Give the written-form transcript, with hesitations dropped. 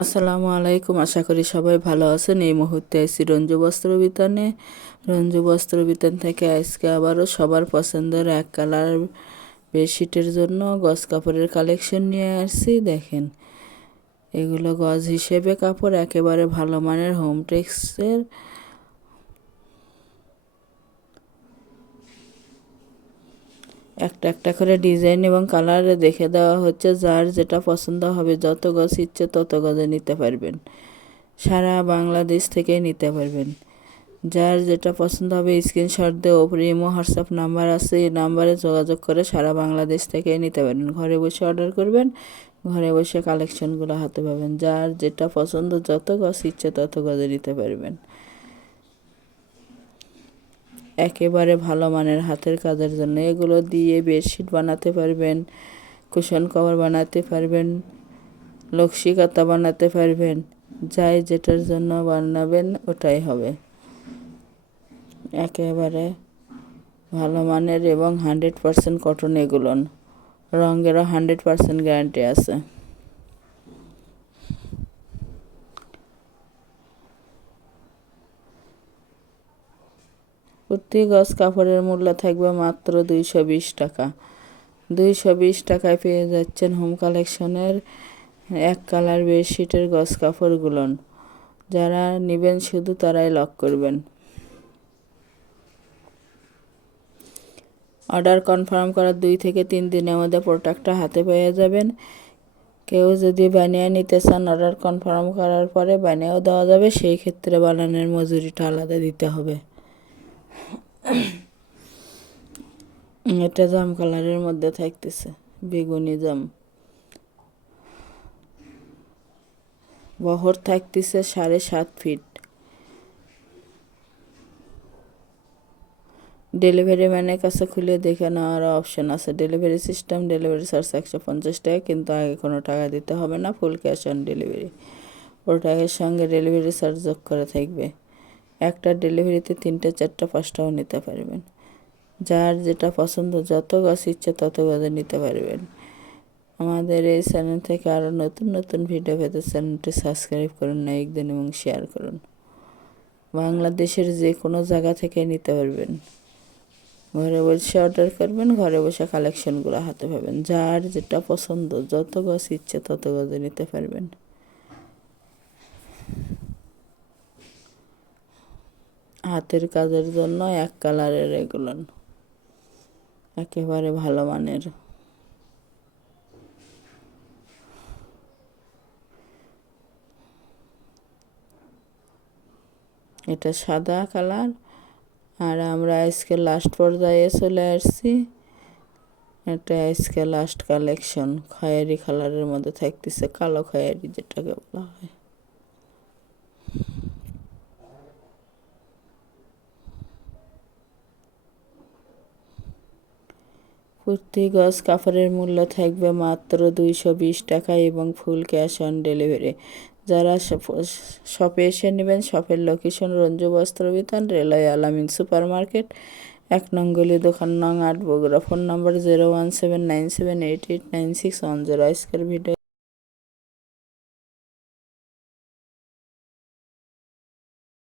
আসসালামু আলাইকুম, আশা করি সবাই ভালো আছেন। এই মুহূর্তে আছি রঞ্জু বস্ত্র বিতানে। রঞ্জু বস্ত্র বিতান থেকে আজকে আবারও সবার পছন্দের এক কালার বেডশিটের জন্য গজ কাপড়ের কালেকশন নিয়ে আসছি। দেখেন, এগুলো গজ হিসেবে কাপড়, একেবারে ভালো মানের হোম টেক্সের। একটা একটা করে ডিজাইন এবং কালার দেখে দেওয়া হচ্ছে। যার যেটা পছন্দ হবে, যত গজ ইচ্ছে তত গজে নিতে পারবেন। সারা বাংলাদেশ থেকে নিতে পারবেন। যার যেটা পছন্দ হবে স্ক্রিনশট দিয়ে ওপরে ইমো হোয়াটসঅ্যাপ নাম্বার আছে, এই নাম্বারে যোগাযোগ করে সারা বাংলাদেশ থেকে নিতে পারবেন। ঘরে বসে অর্ডার করবেন, ঘরে বসে কালেকশনগুলো হাতে পাবেন। যার যেটা পছন্দ, যত গজ ইচ্ছে তত গজে নিতে পারবেন। একেবারে ভালো মানের হাতের কাজের জন্য এগুলো দিয়ে বেডশিট বানাতে পারবেন, কুশন কভার বানাতে পারবেন, লক্ষ্মী কাতা বানাতে পারবেন। যাই যেটার জন্য বানাবেন ওটাই হবে। একেবারে ভালো মানের এবং 100% কটন। এগুলো রঙেরও 100% গ্যারান্টি আছে। প্রতি গজ কাপড়ের মূল্য থাকবে মাত্র 220 টাকা। 220 টাকায় পেয়ে যাচ্ছেন হোম কালেকশনের এক কালার বেডশিটের গজ কাপড়গুলো। যারা নেবেন শুধু তারাই লক করবেন। অর্ডার কনফার্ম করার 2 থেকে 3 দিনের মধ্যে প্রোডাক্টটা হাতে পেয়ে যাবেন। কেউ যদি বানিয়ে নিতে চান, অর্ডার কনফার্ম করার পরে বানিয়েও দেওয়া যাবে। সেই ক্ষেত্রে বানানোর মজুরিটা আলাদা দিতে হবে। এটা জাম কালারের মধ্যে থাকতেছে, বেগুনি জাম। বহর থাকতেছে 7.5 ফিট। ডেলিভারি ম্যানের কাছে খুলে দেখে নেওয়ার অপশন আছে। ডেলিভারি সিস্টেম, ডেলিভারি চার্জ 150 টাকা, কিন্তু আগে কোনো টাকা দিতে হবে না। Full cash on delivery. প্রোডাক্টের সঙ্গে ডেলিভারি চার্জ যোগ করা থাকবে। একটা ডেলিভারিতে 3টে 4টে 5টাও নিতে পারবেন। যার যেটা পছন্দ, যত গাছ ইচ্ছে তত গাছে নিতে পারবেন। আমাদের এই চ্যানেল থেকে আরও নতুন নতুন ভিডিও পেতে চ্যানেলটি সাবস্ক্রাইব করুন, লাইক দিন এবং শেয়ার করুন। বাংলাদেশের যে কোনো জায়গা থেকে নিতে পারবেন। ঘরে বসে অর্ডার করবেন, ঘরে বসে কালেকশনগুলো হাতে পাবেন। যার যেটা পছন্দ, যত গাছ ইচ্ছে তত গাছে নিতে পারবেন। হাতের কাজের জন্য এক কালারের এগুলো একেবারে ভালো মানের। এটা সাদা কালার। আর আমরা আজকে লাস্ট পর্যায়ে চলে আসছি। এটা আজকে লাস্ট কালেকশন। খয়েরি কালারের মধ্যে থাকতেছে, কালো খয়েরি যেটাকে বলা হয়। প্রতি গজ কাপড়ের মূল্য থাকবে মাত্র 220 টাকা এবং ফুল ক্যাশ অন ডেলিভারি। যারা শপে এসে নেবেন, শপের লোকেশন রঞ্জু বস্ত্র বিতান, রেলওয়ে আলামিন সুপার মার্কেট, 1 নং গলি, দোকান নং 8, বগুড়া। ফোন নম্বর 01797889610। আজকের ভিডিও